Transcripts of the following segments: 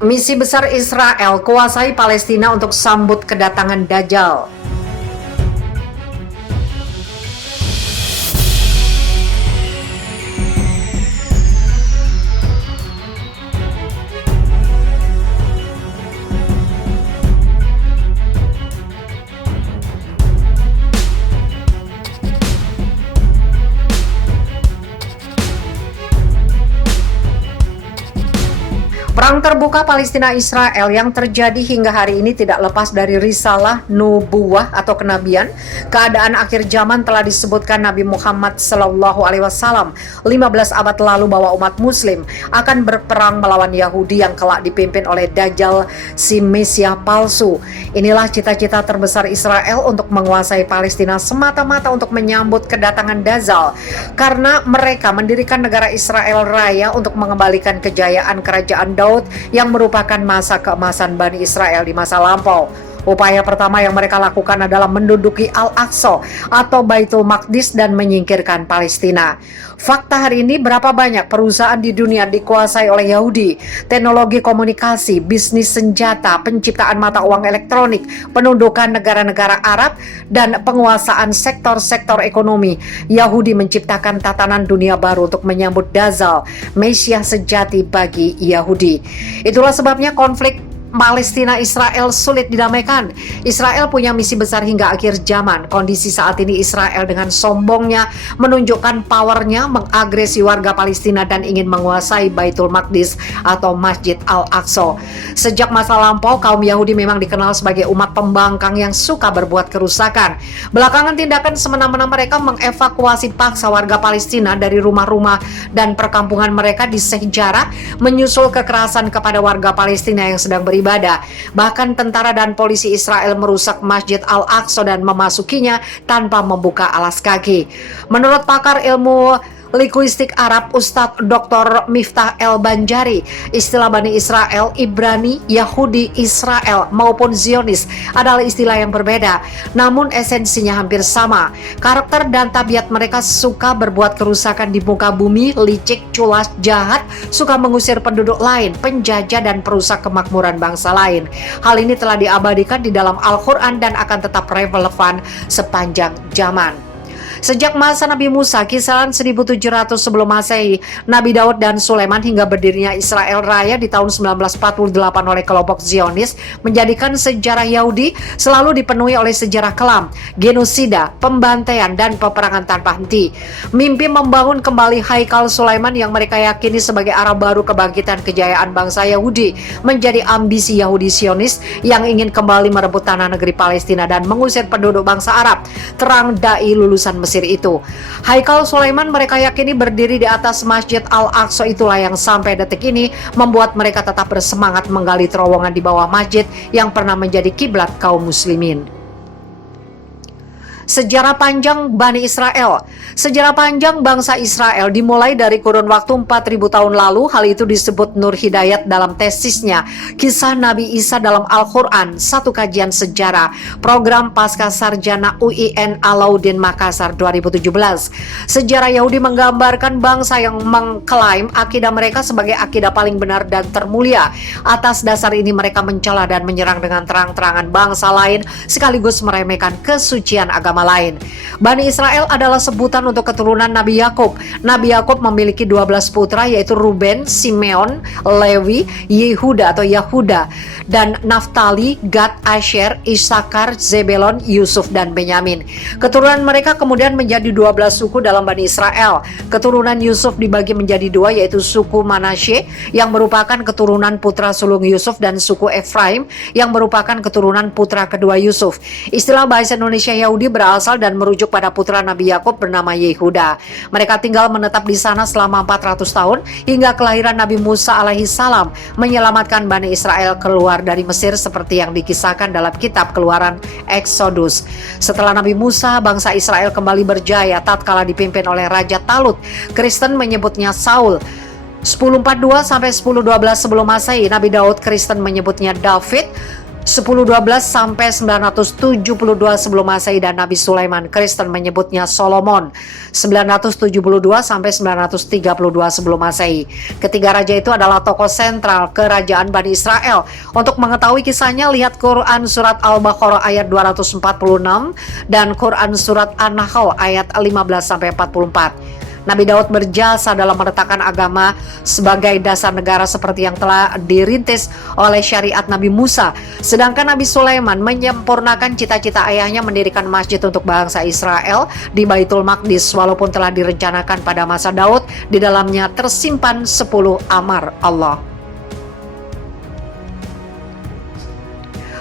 Misi besar Israel kuasai Palestina untuk sambut kedatangan Dajjal. Perang terbuka Palestina-Israel yang terjadi hingga hari ini tidak lepas dari risalah nubuwah atau kenabian. Keadaan akhir zaman telah disebutkan Nabi Muhammad SAW 15 abad lalu bahwa umat muslim akan berperang melawan Yahudi yang kelak dipimpin oleh Dajjal, si Mesias palsu. Inilah cita-cita terbesar Israel untuk menguasai Palestina semata-mata untuk menyambut kedatangan Dajjal, karena mereka mendirikan negara Israel Raya untuk mengembalikan kejayaan kerajaan Daud yang merupakan masa keemasan Bani Israel di masa lampau. Upaya pertama yang mereka lakukan adalah menduduki Al-Aqsa atau Baitul Maqdis dan menyingkirkan Palestina. Fakta hari ini berapa banyak perusahaan di dunia dikuasai oleh Yahudi, teknologi komunikasi, bisnis senjata, penciptaan mata uang elektronik, penundukan negara-negara Arab, dan penguasaan sektor-sektor ekonomi. Yahudi menciptakan tatanan dunia baru untuk menyambut Dajjal, Mesias sejati bagi Yahudi. Itulah sebabnya konflik Palestina-Israel sulit didamaikan. Israel punya misi besar hingga akhir zaman. Kondisi saat ini Israel dengan sombongnya menunjukkan powernya, mengagresi warga Palestina dan ingin menguasai Baitul Maqdis atau Masjid Al-Aqsa. Sejak masa lampau, kaum Yahudi memang dikenal sebagai umat pembangkang yang suka berbuat kerusakan. Belakangan tindakan semena-mena mereka mengevakuasi paksa warga Palestina dari rumah-rumah dan perkampungan mereka di sejarah, menyusul kekerasan kepada warga Palestina yang sedang beribadah. Bahkan tentara dan polisi Israel merusak Masjid Al-Aqsa dan memasukinya tanpa membuka alas kaki. Menurut pakar ilmu linguistik Arab Ustadz Dr. Miftah El-Banjari, istilah Bani Israel, Ibrani, Yahudi, Israel maupun Zionis adalah istilah yang berbeda, namun esensinya hampir sama. Karakter dan tabiat mereka suka berbuat kerusakan di muka bumi, licik, culas, jahat, suka mengusir penduduk lain, penjajah dan perusak kemakmuran bangsa lain. Hal ini telah diabadikan di dalam Al-Quran dan akan tetap relevan sepanjang zaman. Sejak masa Nabi Musa, kisaran 1700 sebelum Masehi, Nabi Daud dan Sulaiman hingga berdirinya Israel Raya di tahun 1948 oleh kelompok Zionis menjadikan sejarah Yahudi selalu dipenuhi oleh sejarah kelam, genosida, pembantaian, dan peperangan tanpa henti. Mimpi membangun kembali Haikal Sulaiman yang mereka yakini sebagai arah baru kebangkitan kejayaan bangsa Yahudi menjadi ambisi Yahudi Zionis yang ingin kembali merebut tanah negeri Palestina dan mengusir penduduk bangsa Arab. Terang dai lulusan Mesir itu. Haikal Sulaiman mereka yakini berdiri di atas Masjid Al-Aqsa, itulah yang sampai detik ini membuat mereka tetap bersemangat menggali terowongan di bawah masjid yang pernah menjadi kiblat kaum muslimin. Sejarah panjang Bani Israel. Sejarah panjang bangsa Israel dimulai dari kurun waktu 4000 tahun lalu. Hal itu disebut Nur Hidayat dalam tesisnya Kisah Nabi Isa dalam Al-Quran, satu kajian sejarah, program Pasca Sarjana UIN Alauddin Makassar 2017. Sejarah Yahudi menggambarkan bangsa yang mengklaim akidah mereka sebagai akidah paling benar dan termulia. Atas dasar ini mereka mencela dan menyerang dengan terang-terangan bangsa lain sekaligus meremehkan kesucian agama lain. Bani Israel adalah sebutan untuk keturunan Nabi Yakub. Nabi Yakub memiliki 12 putra, yaitu Ruben, Simeon, Lewi, Yehuda atau Yahuda, dan Naftali, Gad, Asher, Isakar, Zebelon, Yusuf, dan Benyamin. Keturunan mereka kemudian menjadi 12 suku dalam Bani Israel. Keturunan Yusuf dibagi menjadi dua, yaitu suku Manasye yang merupakan keturunan putra sulung Yusuf dan suku Efraim yang merupakan keturunan putra kedua Yusuf. Istilah bahasa Indonesia Yahudi berasal dan merujuk pada putra Nabi Yakub bernama Yehuda. Mereka tinggal menetap di sana selama 400 tahun hingga kelahiran Nabi Musa alaihi salam menyelamatkan Bani Israel keluar dari Mesir seperti yang dikisahkan dalam kitab Keluaran Exodus. Setelah Nabi Musa, bangsa Israel kembali berjaya tatkala dipimpin oleh Raja Talut. Kristen menyebutnya Saul. 1042 sampai 1012 sebelum Masehi, Nabi Daud Kristen menyebutnya David. 1012 sampai 972 sebelum Masehi, dan Nabi Sulaiman, Kristen menyebutnya Solomon, 972 sampai 932 sebelum Masehi. Ketiga raja itu adalah tokoh sentral kerajaan Bani Israel. Untuk mengetahui kisahnya, lihat Quran surat Al-Baqarah ayat 246 dan Quran surat An-Nahl ayat 15 sampai 44. Nabi Daud berjasa dalam meletakkan agama sebagai dasar negara seperti yang telah dirintis oleh syariat Nabi Musa. Sedangkan Nabi Sulaiman menyempurnakan cita-cita ayahnya mendirikan masjid untuk bangsa Israel di Baitul Maqdis, walaupun telah direncanakan pada masa Daud. Di dalamnya tersimpan 10 amar Allah.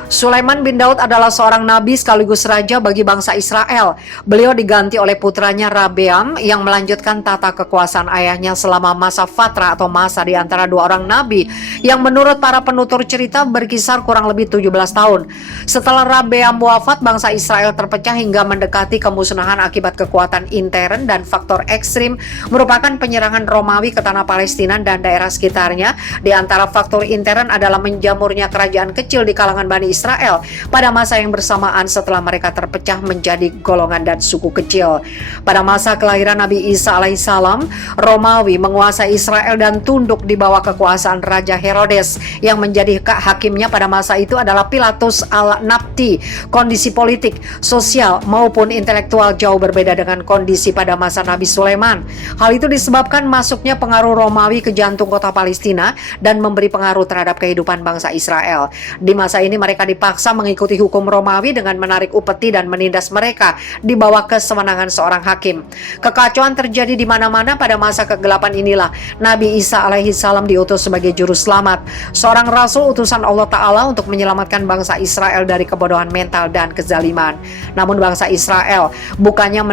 Sulaiman bin Daud adalah seorang nabi sekaligus raja bagi bangsa Israel. Beliau diganti oleh putranya Rabeam yang melanjutkan tata kekuasaan ayahnya selama masa fatra atau masa di antara dua orang nabi yang menurut para penutur cerita berkisar kurang lebih 17 tahun. Setelah Rabeam wafat, bangsa Israel terpecah hingga mendekati kemusnahan akibat kekuatan intern dan faktor ekstrim merupakan penyerangan Romawi ke tanah Palestina dan daerah sekitarnya. Di antara faktor intern adalah menjamurnya kerajaan kecil di kalangan Bani Israel pada masa yang bersamaan setelah mereka terpecah menjadi golongan dan suku kecil. Pada masa kelahiran Nabi Isa alaihissalam, Romawi menguasai Israel dan tunduk di bawah kekuasaan Raja Herodes. Yang menjadi hakimnya pada masa itu adalah Pilatus al-Nabti. Kondisi politik, sosial maupun intelektual jauh berbeda dengan kondisi pada masa Nabi Sulaiman. Hal itu disebabkan masuknya pengaruh Romawi ke jantung kota Palestina dan memberi pengaruh terhadap kehidupan bangsa Israel. Di masa ini mereka dipaksa mengikuti hukum Romawi dengan menarik upeti dan menindas mereka di bawah kesewenangan seorang hakim. Kekacauan terjadi di mana-mana. Pada masa kegelapan inilah Nabi Isa alaihissalam diutus sebagai juru selamat, seorang rasul utusan Allah Ta'ala untuk menyelamatkan bangsa Israel dari kebodohan mental dan kezaliman. Namun bangsa Israel bukannya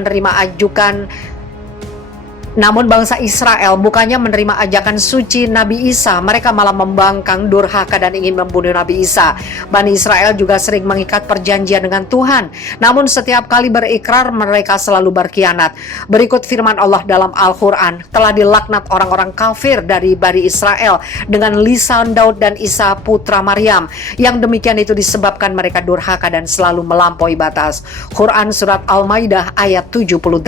menerima ajakan suci Nabi Isa, mereka malah membangkang, durhaka dan ingin membunuh Nabi Isa. Bani Israel juga sering mengikat perjanjian dengan Tuhan, namun setiap kali berikrar mereka selalu berkhianat. Berikut firman Allah dalam Al-Quran, telah dilaknat orang-orang kafir dari Bani Israel dengan lisan Daud dan Isa putra Maryam. Yang demikian itu disebabkan mereka durhaka dan selalu melampaui batas. Quran surat Al-Maidah ayat 78.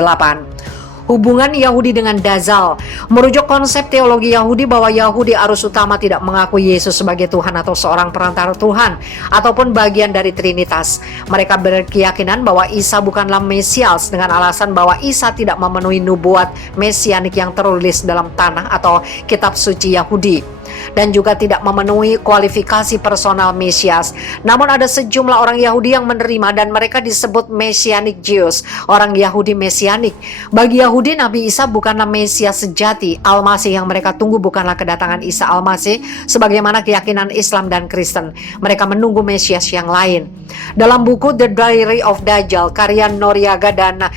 Hubungan Yahudi dengan Dajjal. Merujuk konsep teologi Yahudi bahwa Yahudi arus utama tidak mengakui Yesus sebagai Tuhan atau seorang perantara Tuhan ataupun bagian dari Trinitas. Mereka berkeyakinan bahwa Isa bukanlah Mesias dengan alasan bahwa Isa tidak memenuhi nubuat mesianik yang tertulis dalam Tanakh atau kitab suci Yahudi, dan juga tidak memenuhi kualifikasi personal Mesias. Namun ada sejumlah orang Yahudi yang menerima dan mereka disebut Messianic Jews, orang Yahudi Mesianik. Bagi Yahudi, Nabi Isa bukanlah Mesias sejati. Al-Masih yang mereka tunggu bukanlah kedatangan Isa Al-Masih sebagaimana keyakinan Islam dan Kristen. Mereka menunggu Mesias yang lain. Dalam buku The Diary of Dajjal karya Noriega dan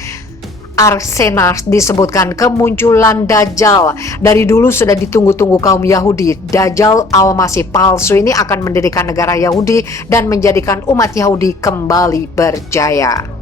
Arsenas disebutkan kemunculan Dajjal dari dulu sudah ditunggu-tunggu kaum Yahudi. Dajjal Al-Masih palsu ini akan mendirikan negara Yahudi dan menjadikan umat Yahudi kembali berjaya.